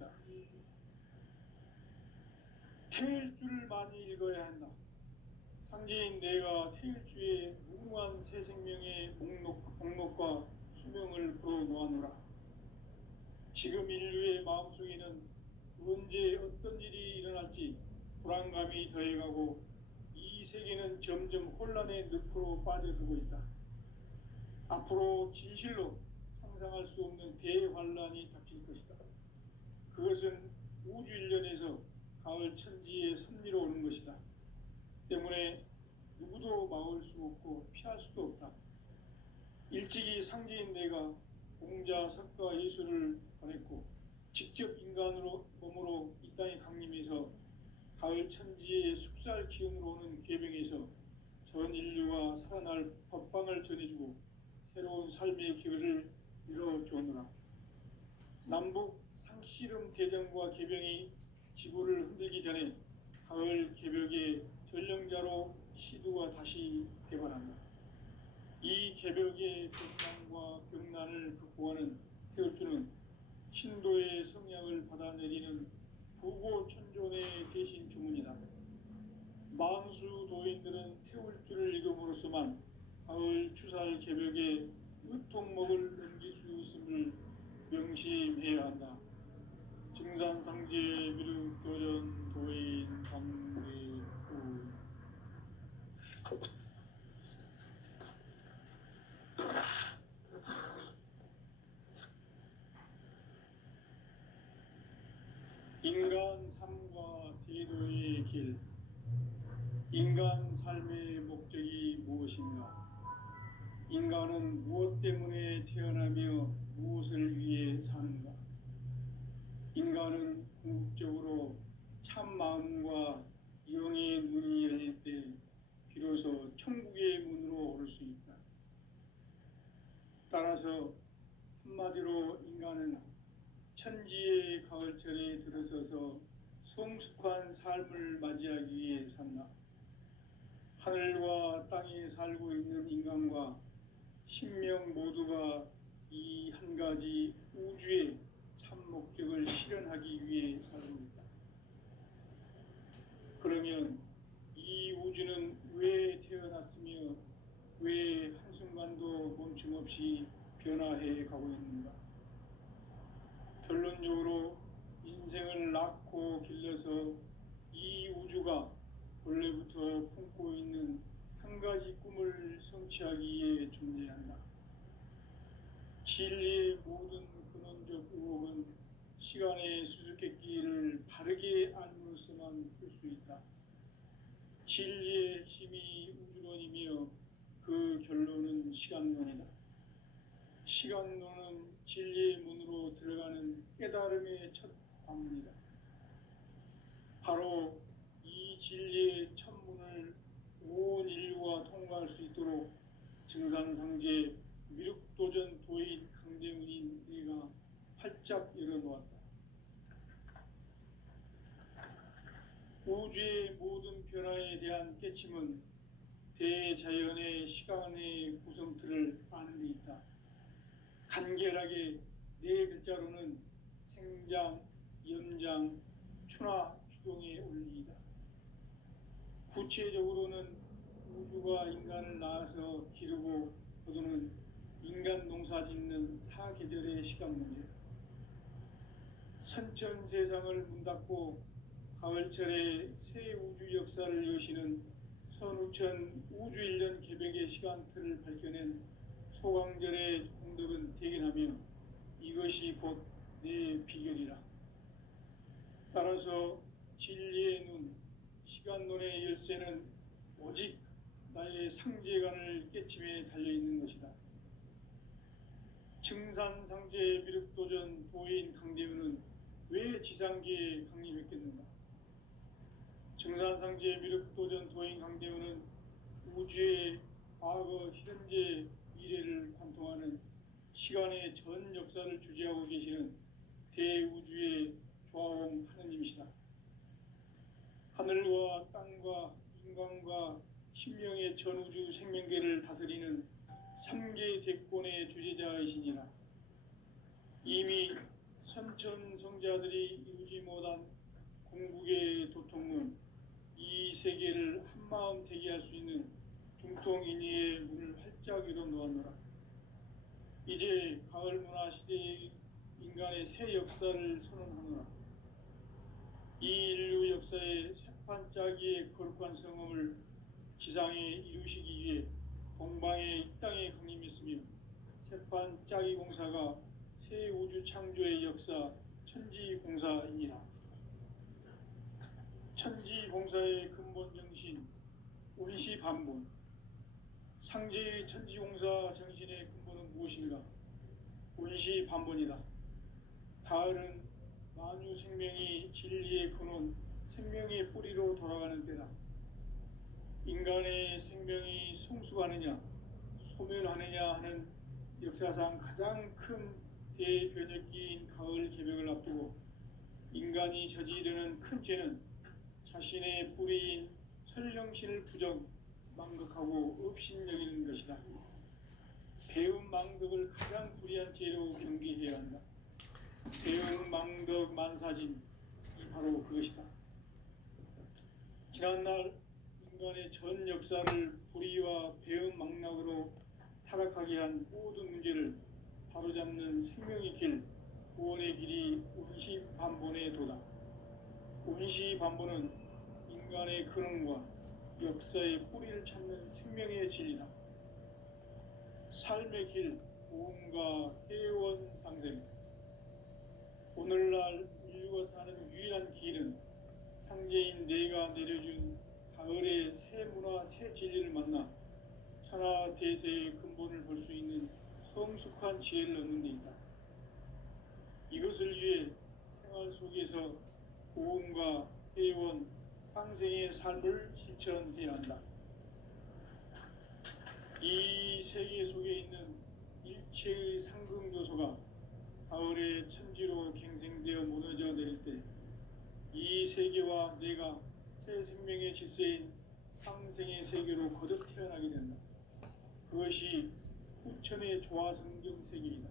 있다. 태일주를 많이 읽어야 한다. 상제인 내가 태일주의 무궁한 새 생명의 목록과 수명을 풀어놓아노라. 지금 인류의 마음속에는 언제 어떤 일이 일어날지 불안감이 더해가고 이 세계는 점점 혼란의 늪으로 빠져들고 있다. 앞으로 진실로 상상할 수 없는 대환란이 닥칠 것이다. 그것은 우주 일련에서 가을 천지의 섭리로 오는 것이다. 때문에 누구도 막을 수 없고 피할 수도 없다. 일찍이 상제인 내가 공자, 석가, 예수를 보냈고 직접 인간으로 몸으로 이 땅에 강림해서 가을 천지의 숙살 기운으로 오는 계명에서 전 인류가 살아날 법방을 전해주고 새로운 삶의 기회를 열어주었노라. 남북 상씨름 대전과 개병이 지구를 흔들기 전에 가을 개벽의 전령자로 시두가 다시 개발한다. 이 개벽의 변난과 병난을 극복하는 태울주는 신도의 성향을 받아내리는 부고천존의 대신 주문이다. 만수 도인들은 태울주를 읽음으로써만 가을 추살 개벽에 으통목을 넘길 수 있음을 명심해야 한다. 증산상제 미륵도전 도인 관계후. 인간 삶과 대도의 길. 인간 삶의 목적이 무엇인가? 인간은 무엇 때문에 태어나며 무엇을 위해 사는가? 인간은 궁극적으로 참 마음과 영의 문이 열릴 때 비로소 천국의 문으로 오를 수 있다. 따라서 한마디로 인간은 천지의 가을철에 들어서서 성숙한 삶을 맞이하기 위해 산다. 하늘과 땅에 살고 있는 인간과 신명 모두가 이 한 가지 우주의 참 목적을 실현하기 위해 살고 있다. 그러면 이 우주는 왜 태어났으며 왜 한순간도 멈춤 없이 변화해 가고 있는가? 결론적으로 인생을 낳고 길러서 이 우주가 원래부터 품고 있는 한 가지 꿈을 성취하기 위해 존재한다. 진리의 모든 근원적 의혹은 시간의 수수께끼를 바르게 알므로서만 풀 수 있다. 진리의 핵심이 우주론이며 그 결론은 시간론이다. 시간론은 진리의 문으로 들어가는 깨달음의 첫 관문이다. 바로 이 진리의 첫 문을 온 인류가 통과할 수 있도록 증산상제 미륵도전 도인 강대문인 내가 활짝 열어놓았다. 우주의 모든 변화에 대한 깨침은 대자연의 시간의 구성틀을 아는 데 있다. 간결하게 네 글자로는 생장, 연장, 추나 추동의 원리이다. 구체적으로는 우주가 인간을 낳아서 기르고 거두는 인간 농사 짓는 사계절의 시간 문제. 선천 세상을 문 닫고 가을철에 새 우주 역사를 여시는 선우천 우주일년 개벽의 시간틀을 밝혀낸 소강절의 공덕은 대견하며 이것이 곧 내 비결이라. 따라서 진리의 눈, 시간론의 열쇠는 오직 나의 상제관을 깨침에 달려있는 것이다. 증산상제 미륵도전 도인 강대우는 왜 지상계에 강림했겠는가? 증산상제 미륵도전 도인 강대우는 우주의 과거, 현재, 미래를 관통하는 시간의 전 역사를 주재하고 계시는 대우주의 조화원 하느님이시다. 하늘과 땅과 인간과 신명의 전우주 생명계를 다스리는 3개 대권의 주재자이시니라. 이미 삼천 성자들이 이루지 못한 공국의 도통은 이 세계를 한마음 되게 할 수 있는 중통인의의 문을 활짝 열어 놓았노라. 이제 가을 문화 시대의 인간의 새 역사를 선언하노라. 이 인류 역사의 새판짜기의 거룩한 성음을 지상에 이루시기 위해 동방의 이 땅에 강림했으며 새판짜기 공사가 새 우주 창조의 역사 천지공사이니라. 천지공사의 근본 정신 운시반본. 상제의 천지공사 정신의 근본은 무엇인가? 운시반본이다. 가을은 만유 생명이 진리의 근원, 생명의 뿌리로 돌아가는 때다. 인간의 생명이 성숙하느냐, 소멸하느냐 하는 역사상 가장 큰 대변혁기인 가을 개벽을 앞두고 인간이 저지르는 큰 죄는 자신의 뿌리인 설령신을 부정, 망극하고 업신여기는 것이다. 배운 망덕을 가장 불의한 죄로 경계해야 한다. 배운 망덕 만사진이 바로 그것이다. 지난날 인간의 전 역사를 불의와 배운 망락으로 타락하게 한 모든 문제를 바로잡는 생명의 길, 구원의 길이 운시반본의 도다. 운시반본은 인간의 근원과 역사의 뿌리를 찾는 생명의 진리다. 삶의 길, 보험과 회원 상생. 오늘날 인류가 사는 유일한 길은 상제인 내가 내려준 가을의 새 문화, 새 진리를 만나 천하 대세의 근본을 볼 수 있는 성숙한 지혜를 얻는 데 있다. 이것을 위해 생활 속에서 보험과 회원, 상생의 삶을 실천해야 한다. 이 세계 속에 있는 일체의 상금 요소가 가을의 천지로 갱생되어 무너져 내릴 때 이 세계와 내가 새 생명의 질서인 상생의 세계로 거듭 태어나게 된다. 그것이 후천의 조화성경 세계이다.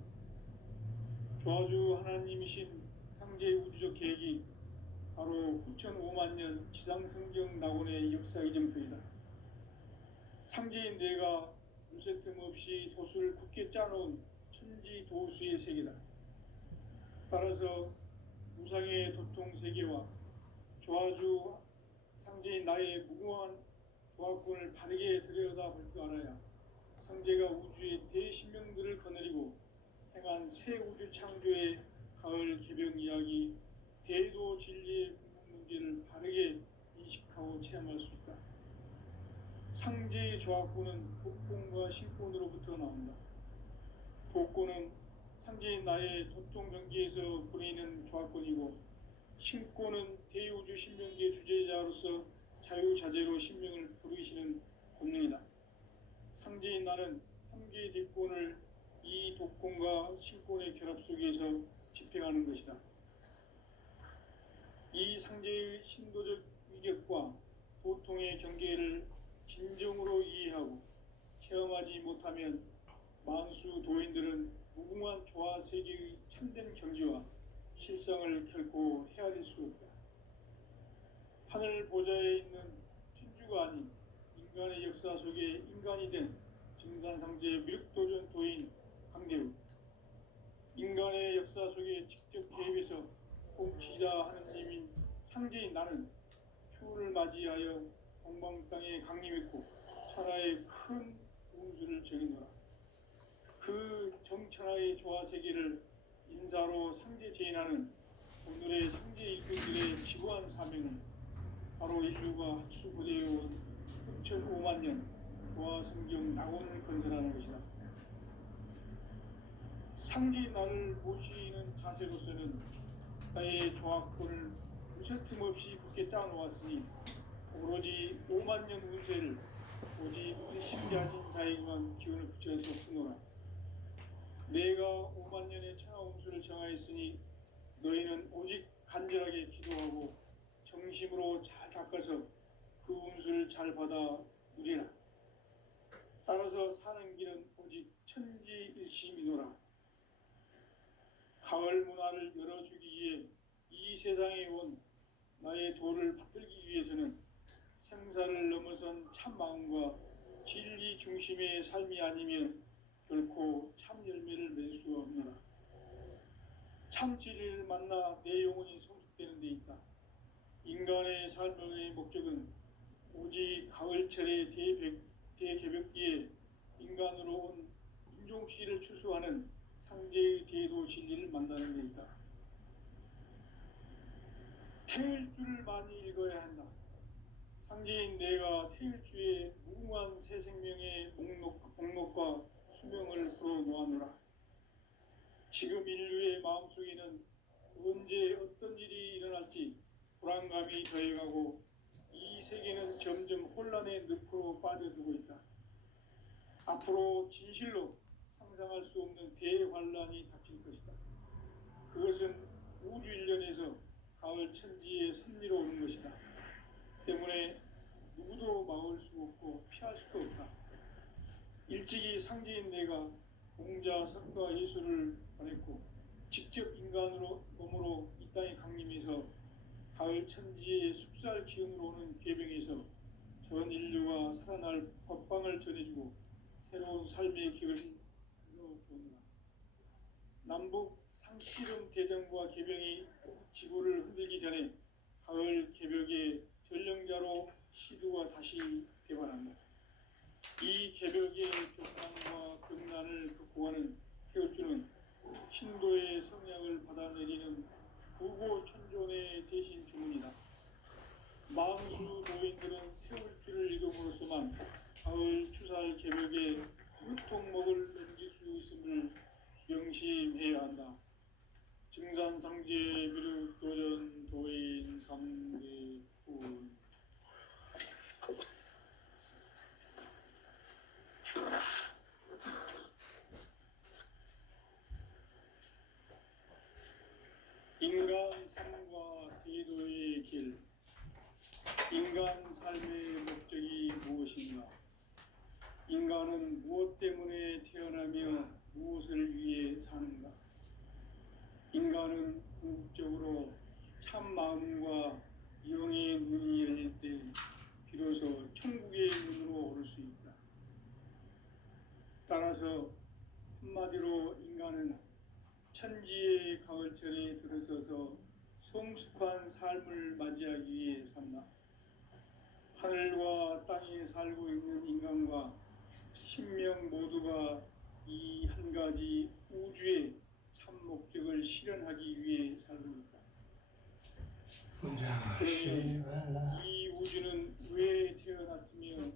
조화주 하나님이신 상제 우주적 계획이 바로 후천 5만 년 지상성경 낙원의 역사 이정표이다. 상제인 내가 무쇠 틈 없이 도수를 굳게 짜놓은 천지 도수의 세계다. 따라서 무상의 도통 세계와 조화주 상제인 나의 무궁한 조화권을 바르게 들여다볼 줄 알아야 상제가 우주의 대신명들을 거느리고 행한 새 우주 창조의 가을 개벽 이야기, 대도 진리의 궁극 문제를 바르게 인식하고 체험할 수 있다. 상제의 조화권은 복권과 신권으로부터 나온다. 복권은 상제인 나의 도통 경계에서 보내는 조화권이고, 신권은 대우주 신명계 주제자로서 자유자재로 신명을 부르시는 본능이다. 상제인 나는 3개의 뒷권을 이 독권과 신권의 결합 속에서 집행하는 것이다. 이 상제의 신도적 위격과 도통의 경계를 진정으로 이해하고 체험하지 못하면 만수 도인들은 무궁한 조화 세계의 참된 경지와 실상을 결코 헤아릴 수 없다. 하늘 보좌에 있는 천주가 아닌 인간의 역사 속에 인간이 된 증산상제 밀도전 도인 강대우, 인간의 역사 속에 직접 개입해서 공치자 하느님인 상제인 나는 추우를 맞이하여 동방 땅에 강림했고 천하의 큰 운수를 정해노라. 그 정천하의 조화 세계를 인사로 상제 제인하는 오늘의 상제 일꾼들의 지구한 사명은 바로 인류가 학수고대해온 6,5만 년 조화 성경 낙원을 건설하는 것이다. 상제 나를 모시는 자세로서는 나의 조화권을 무쇠틈 없이 굳게 짜놓았으니 오로지 5만 년 운세를 오직 일심가진 자에게만 기운을 붙여 썼으노라. 내가 5만 년의 천하 운수를 정하였으니 너희는 오직 간절하게 기도하고 정심으로 잘 닦아서 그 운수를 잘 받아 누리라. 따라서 사는 길은 오직 천지일심이노라. 가을 문화를 열어주기 위해 이 세상에 온 나의 도를 받들기 위해서는 생사를 넘어선 참 마음과 진리 중심의 삶이 아니면 결코 참 열매를 맺을 수 없노라. 참 진리를 만나 내 영혼이 성숙되는 데 있다. 인간의 삶의 목적은 오직 가을철의 대개벽기에 인간으로 온 인종씨를 추수하는 상제의 대도 진리를 만나는 데 있다. 태일주를 많이 읽어야 한다. 상제인 내가 태일주의 무궁한 새 생명의 목록과 수명을 풀어놓아노라. 지금 인류의 마음속에는 언제 어떤 일이 일어날지 불안감이 더해가고 이 세계는 점점 혼란의 늪으로 빠져들고 있다. 앞으로 진실로 상상할 수 없는 대환란이 닥칠 것이다. 그것은 우주 일련에서 가을 천지의 섭리로 오는 것이다. 때문에 누구도 막을 수 없고 피할 수도 없다. 일찍이 상제인 내가 공자, 석가, 예수를 보냈고 직접 인간으로 몸으로 이 땅에 강림해서 가을 천지의 숲살 기운으로 오는 계병에서 전 인류가 살아날 법방을 전해주고 새로운 삶의 길을 열어주었다. 남북 상씨름 대전과 계병이 지구를 흔들기 전에 가을 개벽의 전령자로 시두가 다시 개발한다. 이 개벽의 교만과 극난을 극복하는 태울주는 신도의 성향을 받아내리는 구고천존의 대신 주문이다. 망수 노인들은 태울주를 읽음으로써만 가을 추살 개벽의 유통목을 넘길 수 있음을 명심해야 한다. 증산상제 비륵도전 도인 감대군. 인간 삶과 대도의 길. 인간 삶의 목적이 무엇인가? 인간은 무엇 때문에 태어나며 무엇을 위해 사는가? 인간은 궁극적으로 참 마음과 영의 눈이 열릴 때 비로소 천국의 문으로 오를 수 있다. 따라서 한마디로 인간은 천지의 가을철에 들어서서 성숙한 삶을 맞이하기 위해 산다. 하늘과 땅에 살고 있는 인간과 신명 모두가 이 한 가지 우주의 참 목적을 실현하기 위해 살고 있다. 그러면 이 우주는 왜 태어났으며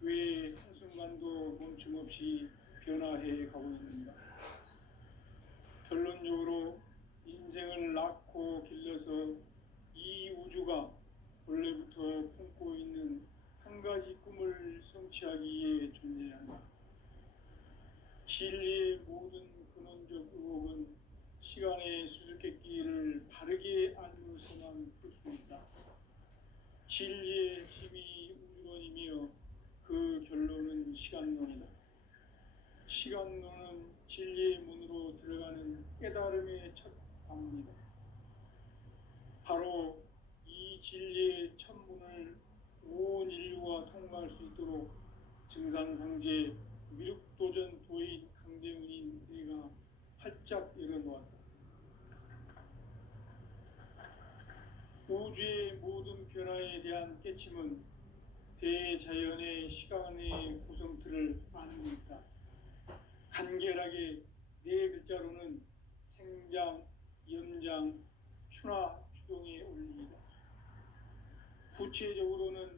왜 한순간도 멈춤없이 변화해 가고 있는가? 결론적으로 인생을 낳고 길러서 이 우주가 원래부터 품고 있는 한 가지 꿈을 성취하기 위해 존재한다. 진리의 모든 근원적 의혹은 시간의 수수께끼를 바르게 알면서만 풀 수 있다. 진리의 핵심이 우주론이며 그 결론은 시간론이다. 시간론은 진리의 문으로 들어가는 깨달음의 첫 방문이다. 바로 이 진리의 첫 문을 온 인류가 통과할 수 있도록 증산상제 미륵도전 도인 강대훈인 내가 활짝 열어놓았다. 우주의 모든 변화에 대한 깨침은 대자연의 시간의 구성틀을 아는 있다. 간결하게 네 글자로는 생장, 연장, 추나 추동의 원리이다. 구체적으로는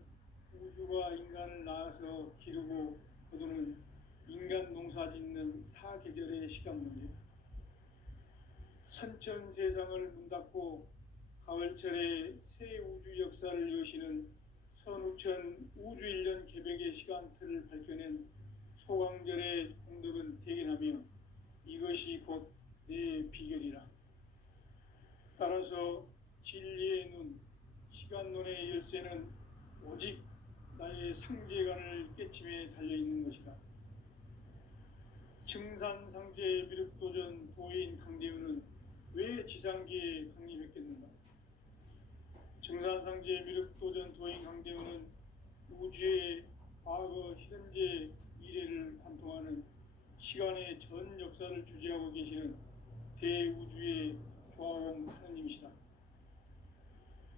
우주가 인간을 낳아서 기르고 거두는 인간 농사 짓는 사계절의 시간 문제. 선천 세상을 문 닫고 가을철에 새 우주 역사를 여시는 선우천 우주일년 개벽의 시간틀을 밝혀낸 소강절의 공덕은 대견하며 이것이 곧 내 비결이라. 따라서 진리의 눈, 시간론의 열쇠는 오직 나의 상제관을 깨침에 달려있는 것이다. 증산상제 미륵도전 도인 강대훈은 왜 지상계에 강림했겠는가? 증산상제 미륵도전 도인 강대원은 우주의 과거, 현재, 미래를 관통하는 시간의 전 역사를 주재하고 계시는 대우주의 조화원 하느님이시다.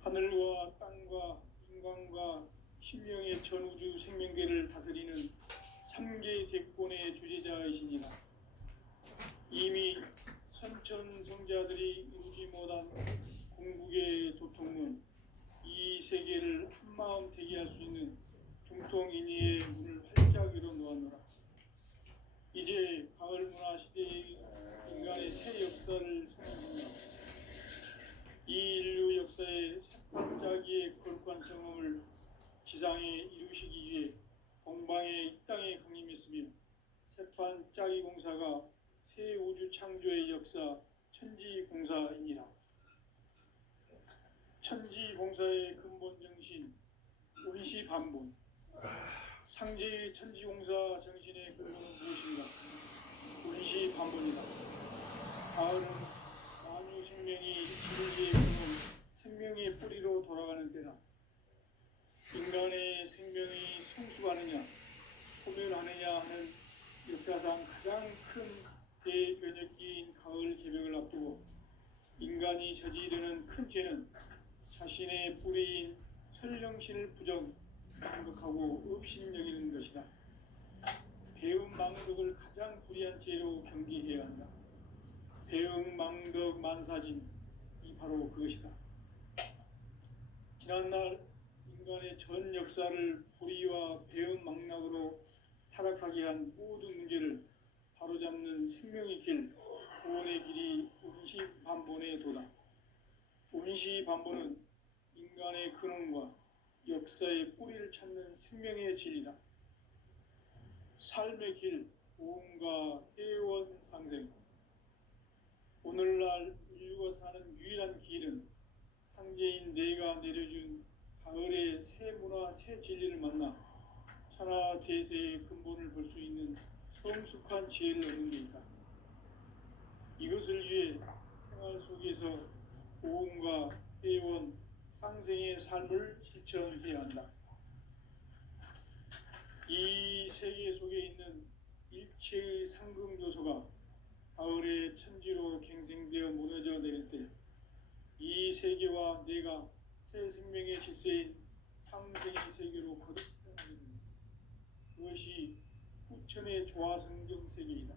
하늘과 땅과 인간과 신명의 전우주 생명계를 다스리는 3개 대권의 주재자이시니라. 이미 선천성자들이 이루지 못한 궁극의 도통문, 이 세계를 한마음 되게 할 수 있는 중통인의의 문을 활짝 열어놓았노라. 이제 가을 문화 시대의 인간의 새 역사를 선언합니다. 이 인류 역사의 새반짝이의 거룩한 성험을 지상에 이루시기 위해 동방의 이 땅에 강림했으며 새반짝이 공사가 새 우주 창조의 역사 천지공사이니라. 천지공사의 근본 정신 운시반본. 상제의 천지공사 정신의 근본은 무엇인가? 운시반본이다. 가을은 만유 생명이 진리의 근원, 생명의 뿌리로 돌아가는 때다. 인간의 생명이 성숙하느냐, 소멸하느냐 하는 역사상 가장 큰 대변혁기인 가을 개벽을 앞두고 인간이 저지르는 큰 죄는 자신의 뿌리인 설령신을 부정하고 업신여기는 것이다. 배은망덕을 가장 불의한 죄로 경계해야 한다. 배은망덕 만사진, 이 바로 그것이다. 지난날 인간의 전 역사를 불의와 배은망락으로 타락하게 한 모든 문제를 바로잡는 생명의 길, 구원의 길이 운시반본의 도다. 운시반본은 인간의 근원과 역사의 뿌리를 찾는 생명의 진리다. 삶의 길, 보험과 회원 상생. 오늘날 인류가 사는 유일한 길은 상제인 내가 내려준 가을의 새 문화, 새 진리를 만나 천하 대세의 근본을 볼 수 있는 성숙한 지혜를 얻는 것이다. 이것을 위해 생활 속에서 보험과 회원, 상생의 삶을 실천해야 한다. 이 세계 속에 있는 일체의 상금 요소가 가을의 천지로 갱생되어 무너져 내릴 때 이 세계와 내가 새 생명의 질서인 상생의 세계로 거듭 태어나게 됩니다. 그것이 후천의 조화성경 세계이다.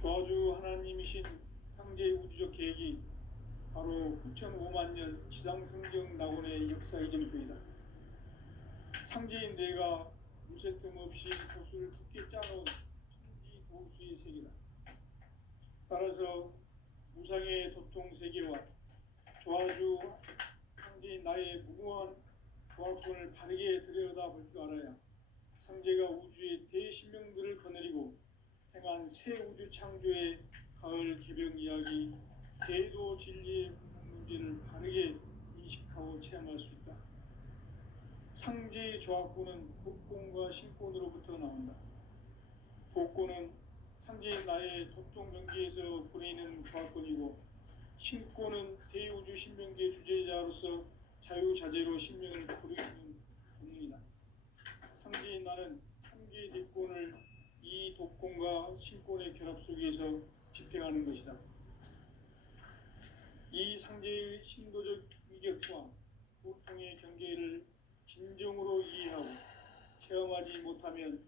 조화주 하나님이신 상제의 우주적 계획이 바로 후천 5만 년 지상성경 낙원의 역사 이전표이다. 상제인 내가 무쇠 틈 없이 도수를 깊게 짜놓은 천지 도수의 세계다. 따라서 무상의 도통 세계와 조화주 상제인 나의 무궁한 조화권을 바르게 들여다볼 줄 알아야 상제가 우주의 대신명들을 거느리고 행한 새 우주 창조의 가을 개벽 이야기, 대도 진리의 문제를 바르게 인식하고 체험할 수 있다. 상제의 조화권은 복권과 신권으로부터 나온다. 복권은 상제의 나의 도통 경계에서 보내는 조화권이고, 신권은 대우주 신명계 주제자로서 자유자재로 신명을 부르시는 본능이다. 상제의 나는 3개의 대권을 이 독권과 신권의 결합 속에서 집행하는 것이다. 이 상제의 신도적 위격과 고통의 경계를 진정으로 이해하고 체험하지 못하면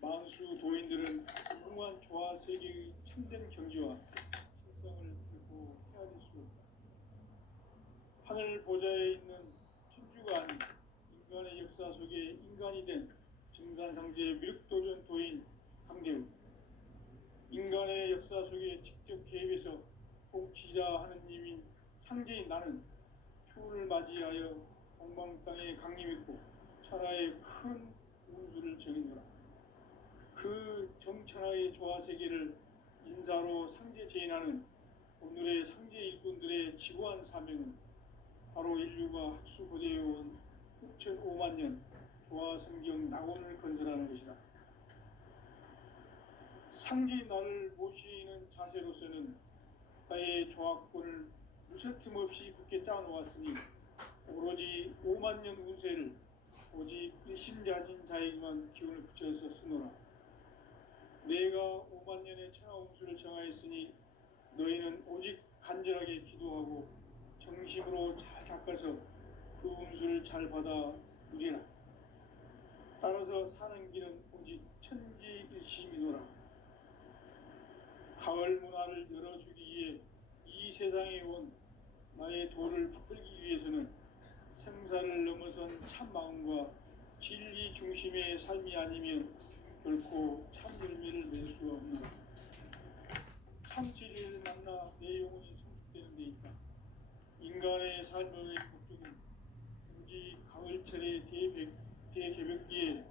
만수 도인들은 무궁한 조화 세계의 참된 경지와 실성을 결코 헤아릴 수 없다. 하늘 보좌에 있는 천주가 아닌 인간의 역사 속에 인간이 된 증산상제 미륵도전 도인 강대우, 인간의 역사 속에 직접 개입해서 통치자 하느님인 상제인 나는 추운을 맞이하여 동방 땅에 강림했고 천하의 큰 운수를 정인노라. 그 정천하의 조화세계를 인사로 상제 제인하는 오늘의 상제 일꾼들의 지구한 사명은 바로 인류가 학수고대해온 6,5만 년 조화성경 낙원을 건설하는 것이다. 상제인 나를 모시는 자세로서는 나의 조합권을 무쇠틈 없이 굳게 짜놓았으니 오로지 5만 년 운세를 오직 일심자진 자에게만 기운을 붙여서 쓰노라. 내가 5만 년의 천하 운수를 정하였으니 너희는 오직 간절하게 기도하고 정심으로 잘 닦아서 그 운수를 잘 받아 누리라. 따라서 사는 길은 오직 천지일심이노라. 가을 문화를 열어주기 위해 이 세상에 온 나의 도를 붙들기 위해서는 생사를 넘어선 참 마음과 진리 중심의 삶이 아니면 결코 참 열매를 맺을 수가 없노라. 참 진리를 만나 내 영혼이 성숙되는 데 있다. 인간의 삶의 목적은 오직 가을철의 대개벽기에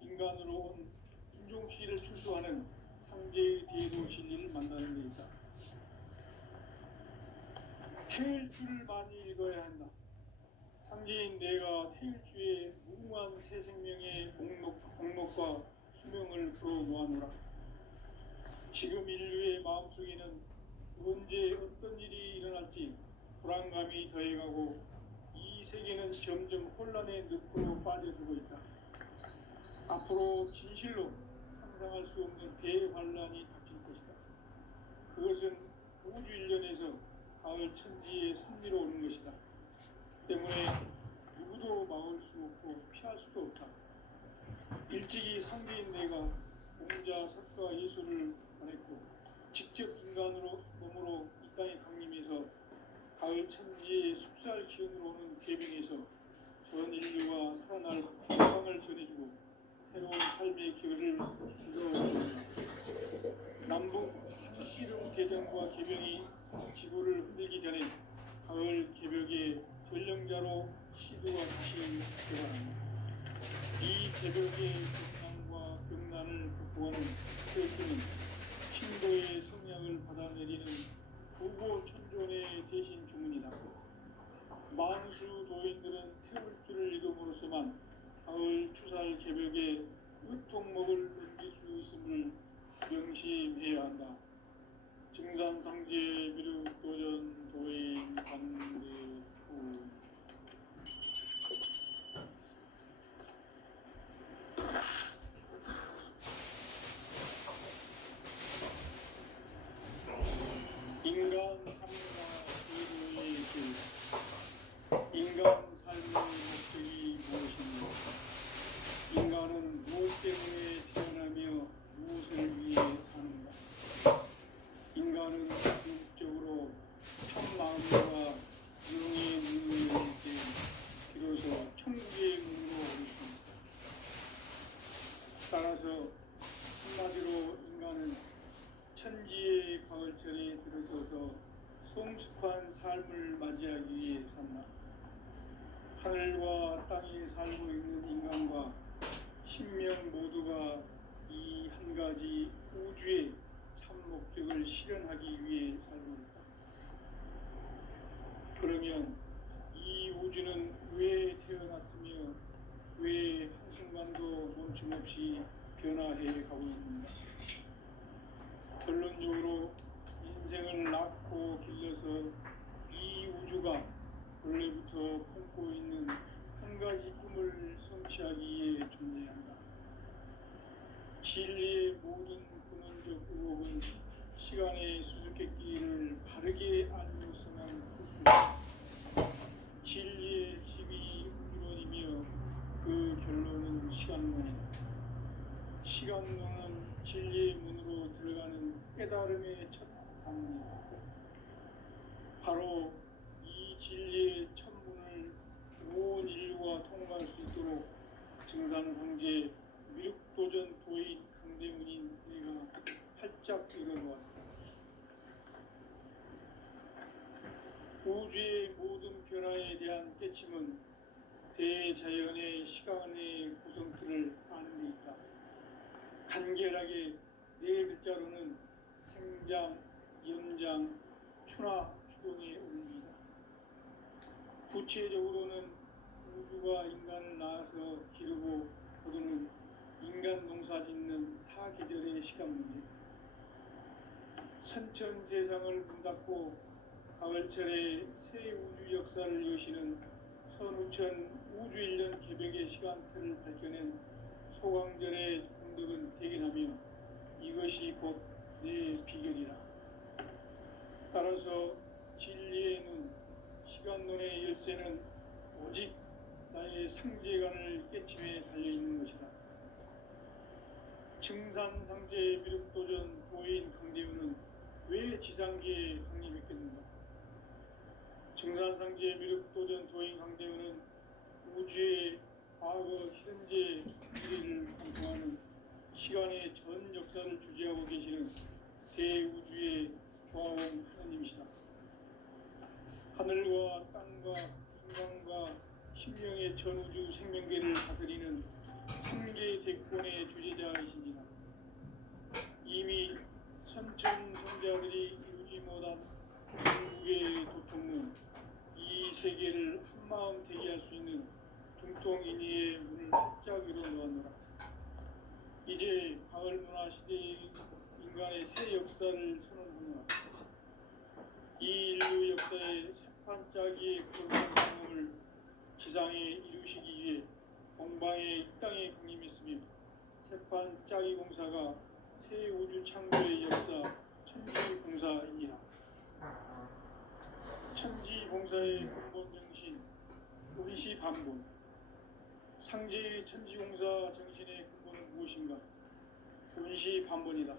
인간으로 온 순종씨를 출소하는 상제의 대도 진리를 만나는 데 있다. 태일주를 많이 읽어야 한다. 상제인 내가 태일주의 무궁한 새 생명의 목록과 수명을 풀어놓아노라. 지금 인류의 마음속에는 언제 어떤 일이 일어날지 불안감이 더해가고 이 세계는 점점 혼란의 늪으로 빠져들고 있다. 앞으로 진실로 상상할 수 없는 대환란이 닥칠 것이다. 그것은 우주 일련에서 가을 천지의 섭리로 오는 것이다. 때문에 누구도 막을 수 없고 피할 수도 없다. 일찍이 상대인 내가 공자, 석가, 예술을 보냈고 직접 인간으로 몸으로 이 땅에 강림해서 가을 천지의 숲살 기운으로 오는 계명에서 전 인류가 살아날 희망을 전해주고 새로운 삶의 기회를 주어옵니다. 남북 상시령 개정과 개병이 지구를 흔들기 전에 가을 개벽의 전령자로 시도가 다시 들어갑니다. 이 개벽의 극난과 병난을 극복하는 태일주는 신도의 성량을 받아내리는 구고천존의 대신 주문이다. 만수 도인들은 태일주를 읽음으로써만 가을 추살 개벽에 으통목을 넘길 수 있음을 명심해야 한다. 증산상제 미륵도전 도인 관대후. 인간 삶과 의료의 길. 인간 삶의 목적이 무엇인가? 인간은 무엇 때문에 태어나며 무엇을 위해 사는가? 인간은 궁극적으로 참 마음과 영의 문을 열 때 비로소 천국의 문으로 오를 수 있다. 따라서 한마디로 인간은 천지의 가을철에 들어서서 성숙한 삶을 맞이하기 위해 산다. 하늘과 땅에 살고 있는 인간과 신명 모두가 이 한 가지 우주의 참 목적을 실현하기 위해 살고 있다. 그러면 이 우주는 왜 태어났으며 왜 한순간도 멈춤없이 변화해 가고 있는가? 결론적으로 인생을 낳고 길러서 이 우주가 원래부터 품고 있는 한 가지 꿈을 성취하기 위해 존재한다. 진리의 모든 근원적 의혹은 시간의 수수께끼를 바르게 알면서만 풀 수. 진리의 집이 우주론이며 그 결론은 시간론이다. 시간론은 진리의 문으로 들어가는 깨달음의 첫 방문이다. 바로 이 진리의 첫 문을 온 인류가 통과할 수 있도록 증산상제 미륵도전 도인 강대문인 내가 활짝 열어놓았다. 우주의 모든 변화에 대한 깨침은 대자연의 시간의 구성틀을 아는 데 있다. 간결하게 네 글자로는 생장, 연장, 추나, 추동의 원리이다. 구체적으로는 우주가 인간을 낳아서 기르고 거두는 인간 농사 짓는 사계절의 시간 문제. 선천 세상을 문 닫고 가을철에 새 우주 역사를 여시는 선우천 우주일년 개벽의 시간틀을 밝혀낸 소강절의 공덕은 대견하며 이것이 곧 내 비결이라. 따라서 진리의 눈, 시간론의 열쇠는 오직 나의 상제관을 깨침에 달려있는 것이다. 증산상제 미륵도전 도인 강대우는 왜 지상계에 강림했겠는가? 증산상제 미륵도전 도인 강대우는 우주의 과거, 현재, 미래를 관통하는 시간의 전 역사를 주재하고 계시는 대우주의 조화원 하나님이시다. 하늘과 땅과 인간과 신명의 전우주 생명계를 다스리는 삼계 대권의 주제자이시니라. 이미 선천 성자들이 이루지 못한 중국의 도통은 이 세계를 한마음 대기할 수 있는 중통인의의 문을 활짝 열어놓았노라. 이제 가을 문화 시대의 인간의 새 역사를 선언하노라. 이 인류 역사의 새판짜기의 그런 경험을 지상에 이루시기 위해 동방의 이 땅에 강림했으며 새판짜기 공사가 새 우주 창조의 역사 천지공사이니라. 천지공사의 근본 정신 오리시 반본. 상제의 천지공사 정신의 근본은 무엇인가? 오리시 반본이다.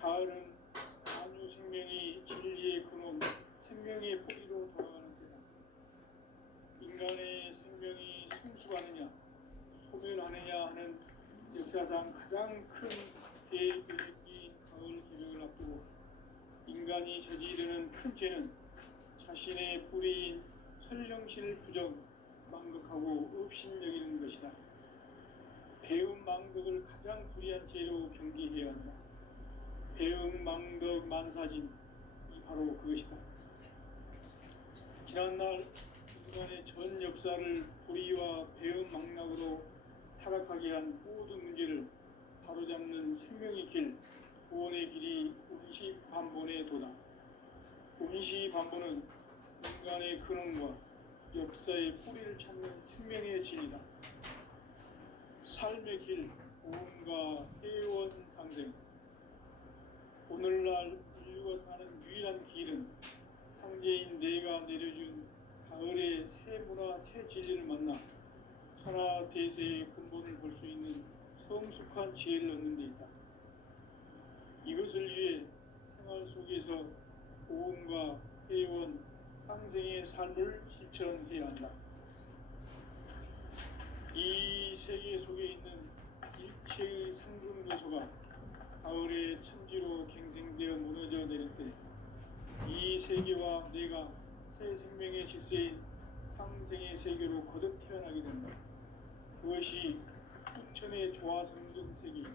가을은 만유 생명이 진리의 근원, 생명의 뿌리로 돌아가는 때다. 인간의 생명이 성숙하느냐, 소멸하느냐 하는 역사상 가장 큰 대교육인 가을 개벽을 앞두고 인간이 저지르는 큰 죄는 자신의 뿌리인 설령신을 부정, 망극하고 업신여기는 것이다. 배움 망극을 가장 불의한 죄로 경계해야 한다. 배움 망극 만사진이 바로 그것이다. 지난날 인간의 전 역사를 불의와 배움 망락으로 타락하게 한 모든 문제를 바로잡는 생명의 길, 구원의 길이 운시 반본의 도다. 운시 반본은 인간의 근원과 역사의 뿌리를 찾는 생명의 진이다. 삶의 길, 고음과 회원 상생. 오늘날 인류가 사는 유일한 길은 상제인 내가 내려준 가을의 새 문화, 새 진리를 만나 천하 대세의 근본을 볼 수 있는 성숙한 지혜를 얻는 데 있다. 이것을 위해 생활 속에서 고음과 회원, 상생의 삶을 실천해야 한다. 이 세계 속에 있는 일체의 상중 요소가 가을의 천지로 갱생되어 무너져 내릴 때 이 세계와 내가 새 생명의 질서인 상생의 세계로 거듭 태어나게 된다. 그것이 부천의 조화성등 세계이다.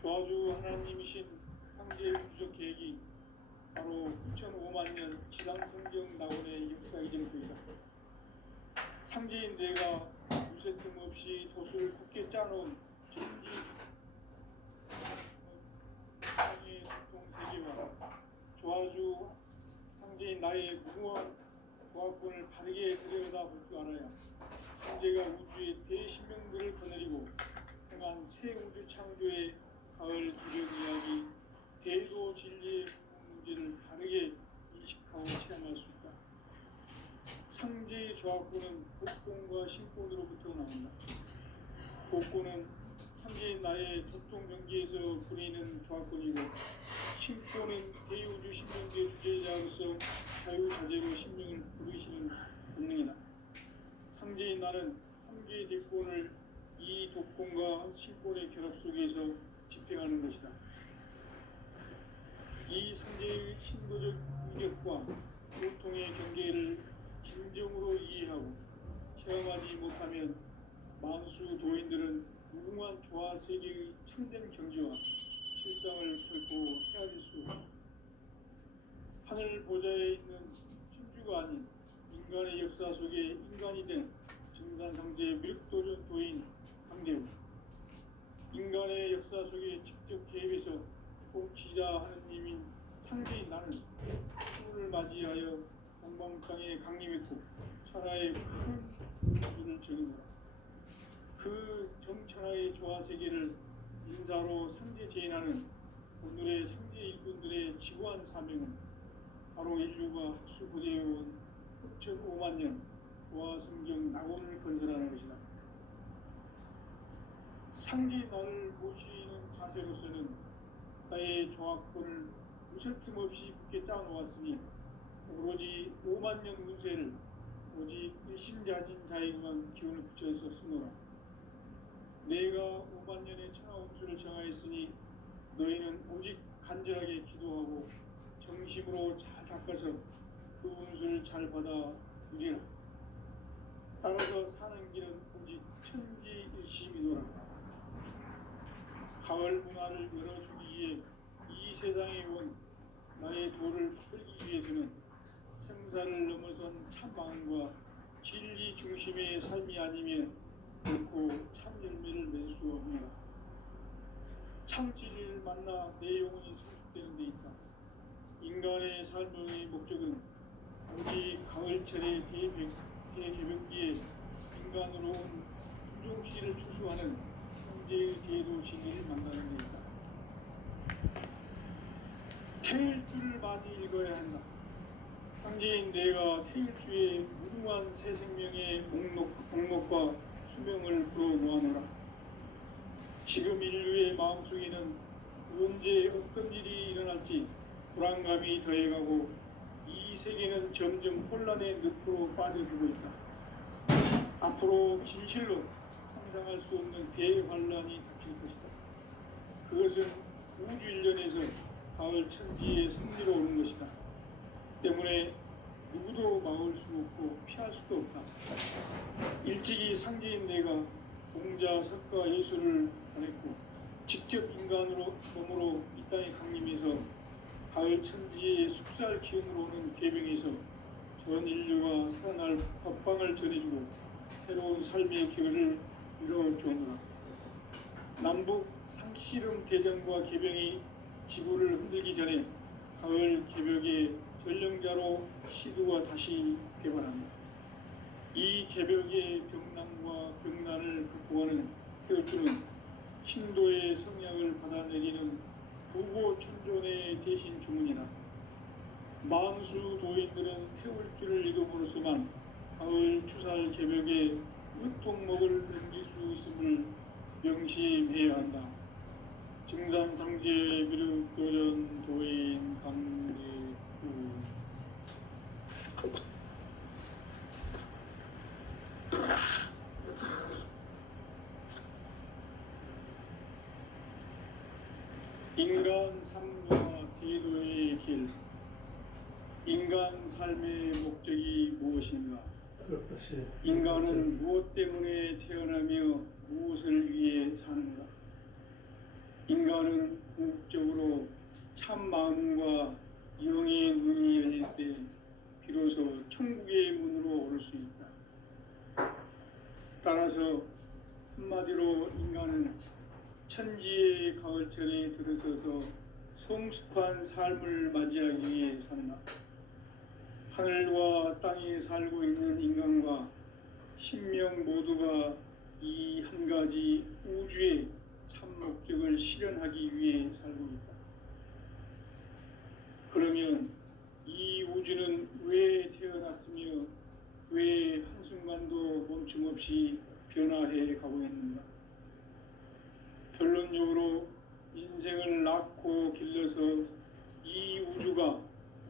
조화주 하나님이신 상제 우주적 계획이 바로 9,500,000년 지상성경 낙원의 역사 이전부이다. 상제인 내가 무쇠틈 없이 돛을 굳게 짜놓은 전지 땅의 동세계와 조화주 상제인 나의 무궁한 조화권을 바르게 들여다볼 줄 알아야 상제가 우주의 대신명들을 거느리고 행한 새 우주 창조의 가을 기력 이야기, 대도 진리의 문제를 바르게 인식하고 체험할 수 있다. 상제의 조화권은 복권과 신권으로부터 나온다. 복권은 상제인 나의 도통 경계에서 부리는 조화권이고, 신권은 대우주 신명계 주제자로서 자유자재로 신명을 부르시는 본능이다. 상제인 나는 3개의 대권을 이 독권과 신권의 결합 속에서 집행하는 것이다. 이 상제의 신도적 위력과 고통의 경계를 진정으로 이해하고 체험하지 못하면 만수 도인들은 무궁한 조화 세계의 참된 경지와 실상을 결코 헤아릴 수 없다. 하늘 보좌에 있는 천주가 아닌 인간의 역사 속에 인간이 된 증산상제 미륵도전 도인 강대우. 인간의 역사 속에 직접 개입해서 통치자 하느님인 상대인 나는 주를 맞이하여 동방 땅에 강림했고 천하의 큰 일을 전이노라. 그 정천하의 조화 세계를 인사로 상제 제인하는 오늘의 상제 일꾼들의 지구한 사명은 바로 인류가 학수고대해온 흑천 5만 년 조화 성경 낙원을 건설하는 것이다. 상제 나를 모시는 자세로서는 나의 조화권을 무설 틈 없이 굳게 짜놓았으니 오로지 5만 년 운세를 오직 일심자진 자에게만 기운을 붙여서 쓰노라. 내가 5만 년의 천하 운수를 정하였으니 너희는 오직 간절하게 기도하고 정심으로 잘 닦아서 그 운수를 잘 받아 누리라. 따라서 사는 길은 오직 천지일심이노라. 가을 문화를 열어주기 위해 이 세상에 온 나의 도를 풀기 위해서는 생사를 넘어선 참마음과 진리 중심의 삶이 아니면 결코 참 열매를 맺을 수 없노라. 참 진리를 만나 내 영혼이 성숙되는 데 있다. 인간의 삶의 목적은 오직 가을철의 대개벽기에 인간으로 온 윤종씨를 추수하는 형제의 제도 진리를 만나는 데 있다. 태일주를 많이 읽어야 한다. 상제인 내가 태일주의 무궁한 새 생명의 목록과 수명을 풀어놓아노라. 지금 인류의 마음속에는 언제 어떤 일이 일어날지 불안감이 더해가고 이 세계는 점점 혼란의 늪으로 빠져들고 있다. 앞으로 진실로 상상할 수 없는 대환란이 닥칠 것이다. 그것은 우주 일련에서 가을 천지의 승리로 오는 것이다. 때문에 누구도 막을 수 없고 피할 수도 없다. 일찍이 상제인 내가 공자, 석가, 예수를 보냈고 직접 인간으로 몸으로 이 땅에 강림해서 가을 천지의 숲살 기운으로 오는 계병에서 전 인류가 살아날 법방을 전해주고 새로운 삶의 기회를 이루어주었노라. 남북 상씨름 대전과 계병이 지구를 흔들기 전에 가을 개벽의 전령자로 시드가 다시 개발합니다. 이 개벽의 병난과 병난을 극복하는 태울주는 신도의 성향을 받아내리는 부고 천존의 대신 주문이나 만수 도인들은 태울주를 이름으로서만 가을 추살 개벽의 으통목을 넘길 수 있음을 명심해야 한다. 증산상제 미륵도전 도인 강대구 인간 삶과 기도의 길. 인간 삶의 목적이 무엇인가? 인간은 무엇 때문에 태어나며 무엇을 위해 사는가? 인간은 궁극적으로 참 마음과 영의 눈이 열릴 때 비로소 천국의 문으로 오를 수 있다. 따라서 한마디로 인간은 천지의 가을철에 들어서서 성숙한 삶을 맞이하기 위해 산다. 하늘과 땅에 살고 있는 인간과 신명 모두가 이 한 가지 우주의 참 목적을 실현하기 위해 살고 있다. 그러면 이 우주는 왜 태어났으며 왜 한순간도 멈춤 없이 변화해 가고 있는가? 결론적으로 인생을 낳고 길러서 이 우주가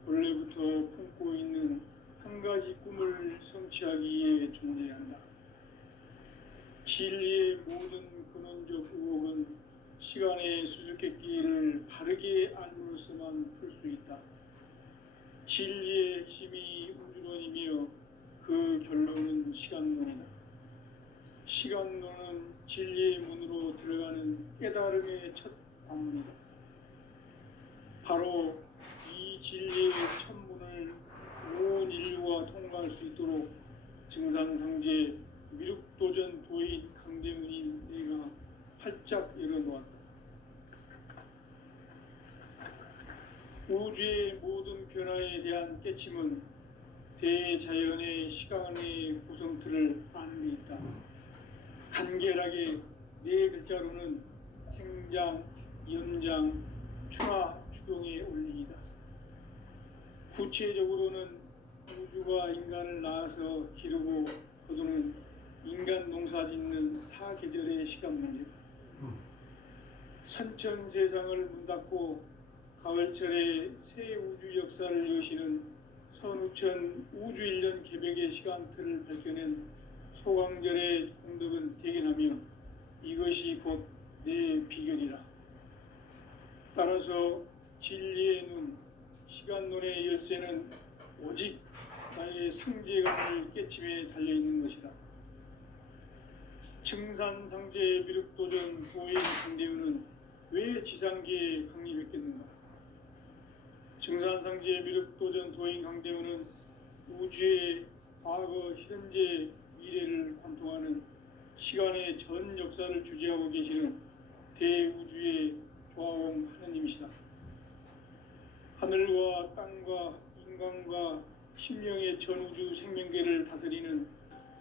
원래부터 품고 있는 한 가지 꿈을 성취하기 위해 존재한다. 진리의 모든 근원적 의혹은 시간의 수수께끼를 바르게 알므로서만 풀 수 있다. 진리의 핵심이 우주론이며 그 결론은 시간론이다. 시간론은 진리의 문으로 들어가는 깨달음의 첫 관문이다. 바로 이 진리의 첫 문을 온 인류가 통과할 수 있도록 증산상제 미륵도전 도인 강대문인 내가 활짝 열어놓았다. 깨침은 대자연의 시간의 구성틀을 아는 데 있다. 간결하게 네 글자로는 생장, 연장, 추나 추동의 원리이다. 구체적으로는 우주가 인간을 낳아서 기르고 거두는 인간 농사 짓는 사계절의 시간 문제다. 선천 세상을 문 닫고 가을철에 새 우주 역사를 여시는 선우천 우주 1년 개벽의 시간틀을 밝혀낸 소강절의 공덕은 대견하며 이것이 곧 내 비결이라. 따라서 진리의 눈, 시간론의 열쇠는 오직 나의 상제감을 깨침에 달려있는 것이다. 청산상제 미륵도전 도인 강대우는 왜 지상계에 강림했겠는가? 청산상제 미륵도전 도인 강대우는 우주의 과거, 현재, 미래를 관통하는 시간의 전 역사를 주재하고 계시는 대우주의 조화원 하느님이시다. 하늘과 땅과 인간과 신명의 전우주 생명계를 다스리는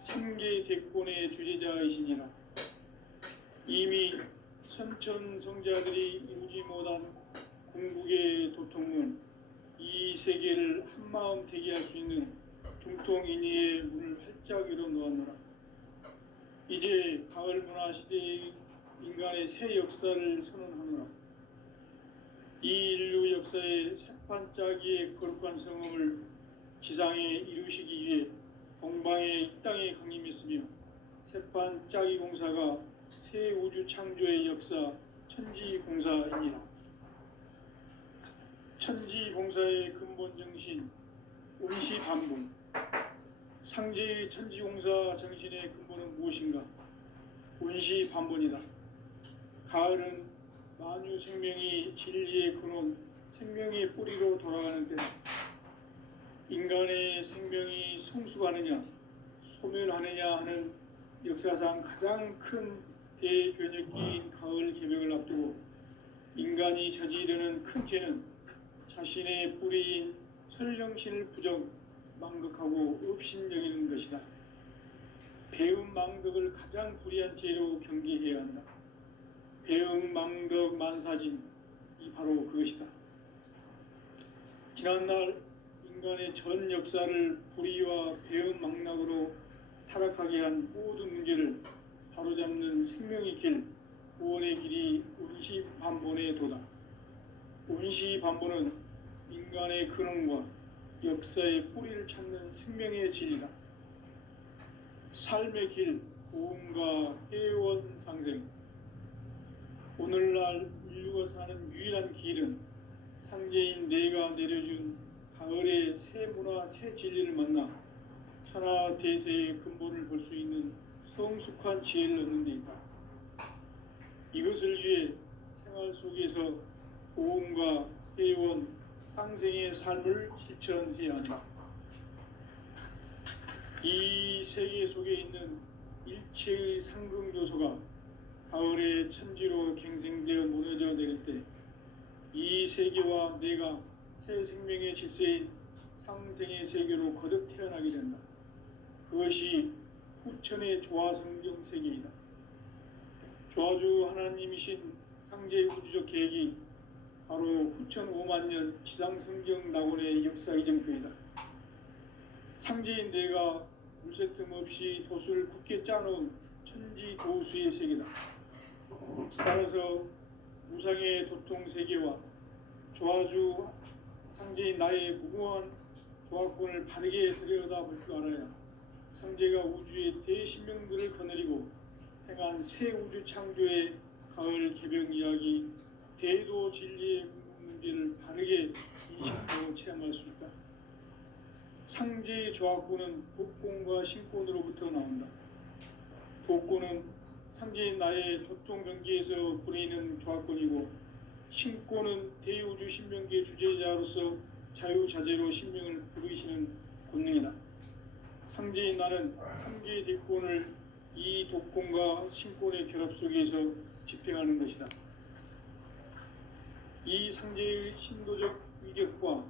3개 대권의 주제자이시니라. 이미 선천성자들이 이루지 못한 궁극의 도통은 이 세계를 한마음 대기할 수 있는 중통인의의 문을 활짝 열어놓았노라. 이제 가을 문화 시대의 인간의 새 역사를 선언하노라. 이 인류 역사의 새판짜기의 거룩한 성음을 지상에 이루시기 위해 동방의 이 땅에 강림했으며 새판짜기 공사가 새 우주 창조의 역사 천지공사이니라. 천지공사의 근본 정신 온시반본. 상제의 천지공사 정신의 근본은 무엇인가? 온시반본이다. 가을은 만유 생명이 진리의 근원, 생명의 뿌리로 돌아가는 때다. 인간의 생명이 성숙하느냐, 소멸하느냐 하는 역사상 가장 큰 대변혁기인 가을 개벽을 앞두고 인간이 저지르는 큰 죄는 자신의 뿌리인 설령신을 부정, 망극하고 업신여기는 것이다. 배움 망덕을 가장 불의한 죄로 경계해야 한다. 배움 망덕 만사진, 이 바로 그것이다. 지난날 인간의 전 역사를 불의와 배움 망락으로 타락하게 한 모든 문제를 바로잡는 생명의 길, 구원의 길이 온시반본의 도다. 온시반본은 인간의 근원과 역사의 뿌리를 찾는 생명의 진리다. 삶의 길, 고음과 회원 상생. 오늘날 인류가 사는 유일한 길은 상제인 내가 내려준 가을의 새 문화, 새 진리를 만나 천하 대세의 근본을 볼 수 있는 성숙한 지혜를 얻는 데 있다. 이것을 위해 생활 속에서 고음과 회원, 상생의 삶을 실천해야 한다. 이 세계 속에 있는 일체의 상승 요소가 가을의 천지로 갱생되어 무너져 내릴 때 이 세계와 내가 새 생명의 질서인 상생의 세계로 거듭 태어나게 된다. 그것이 후천의 조화성경 세계이다. 조화주 하나님이신 상제 우주적 계획이 바로 후천 5만 년 지상성경 낙원의 역사 이정표이다. 상제인 내가 물새 틈 없이 돛을 굳게 짜놓은 천지 도수의 세계다. 따라서 무상의 도통 세계와 조화주 상제인 나의 무궁한 조화권을 바르게 들여다볼 줄 알아야 상제가 우주의 대신명들을 거느리고 행한 새 우주 창조의 가을 개벽 이야기, 대도 진리의 궁극 문제를 바르게 인식하고 체험할 수 있다. 상제의 조화권은 독권과 신권으로부터 나온다. 독권은 상제인 나의 도통 경계에서 부리는 조화권이고, 신권은 대우주 신명계 주제자로서 자유자재로 신명을 부르시는 권능이다. 상제인 나는 3개의 대권을 이 독권과 신권의 결합 속에서 집행하는 것이다. 이 상제의 신도적 위격과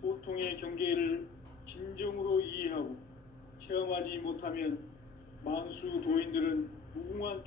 보통의 경계를 진정으로 이해하고 체험하지 못하면 만수 도인들은 무궁한